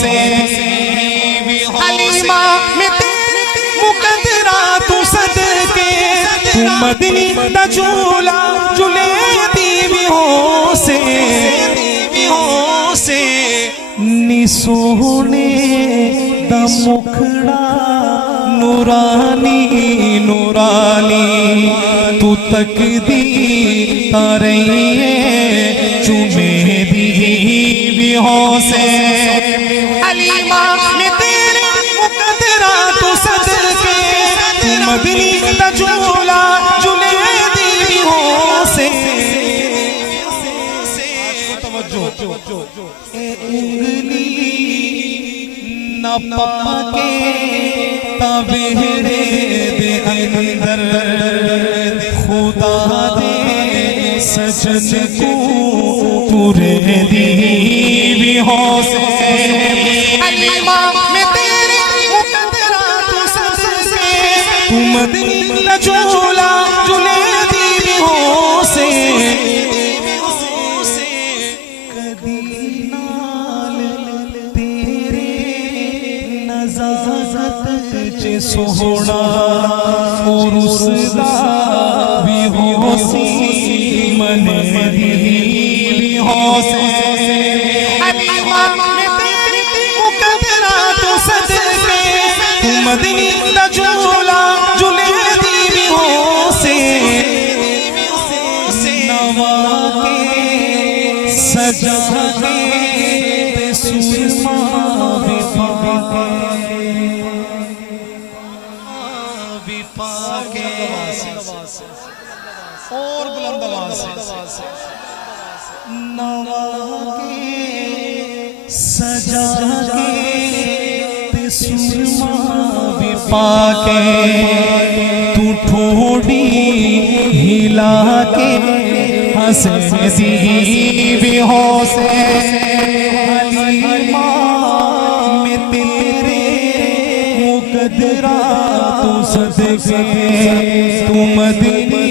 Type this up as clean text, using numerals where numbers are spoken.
से हलीमा में तेरे मुकद्दरा तू सदके तू मदनी दा झूला झूले दीवियों से नी सोने दा मुखड़ा नूरानी नूरानी तू तकदी तारे चुमे दीवियों से हलीमा में तेरे मुकद्दरा तू सदके तू मदनी दा झूला झूले दीवियों से उंगली न पाके तबेरे दे अंदर खुदा दे सजन को पूरे दीवियों से हलीमा में तेरे मुकद्दरा तू सदके तू मदनी दा झूला झूले दीवियों से सोहना और उसदा भी हो सी मने भी हो से हलीमा में तेरे मुकद्दरा तू सदके तू मदनी दा झूला झूले दीवियों से नवा के सजा के सुरमा भी पाके और बुलंद आवाज से नवा के सजा के सुरमा भी पाके तू ठोड़ी हिला के हंसे दीवियों से हलीमा में तेरे मुकद्दरा तू सदके तू मदनी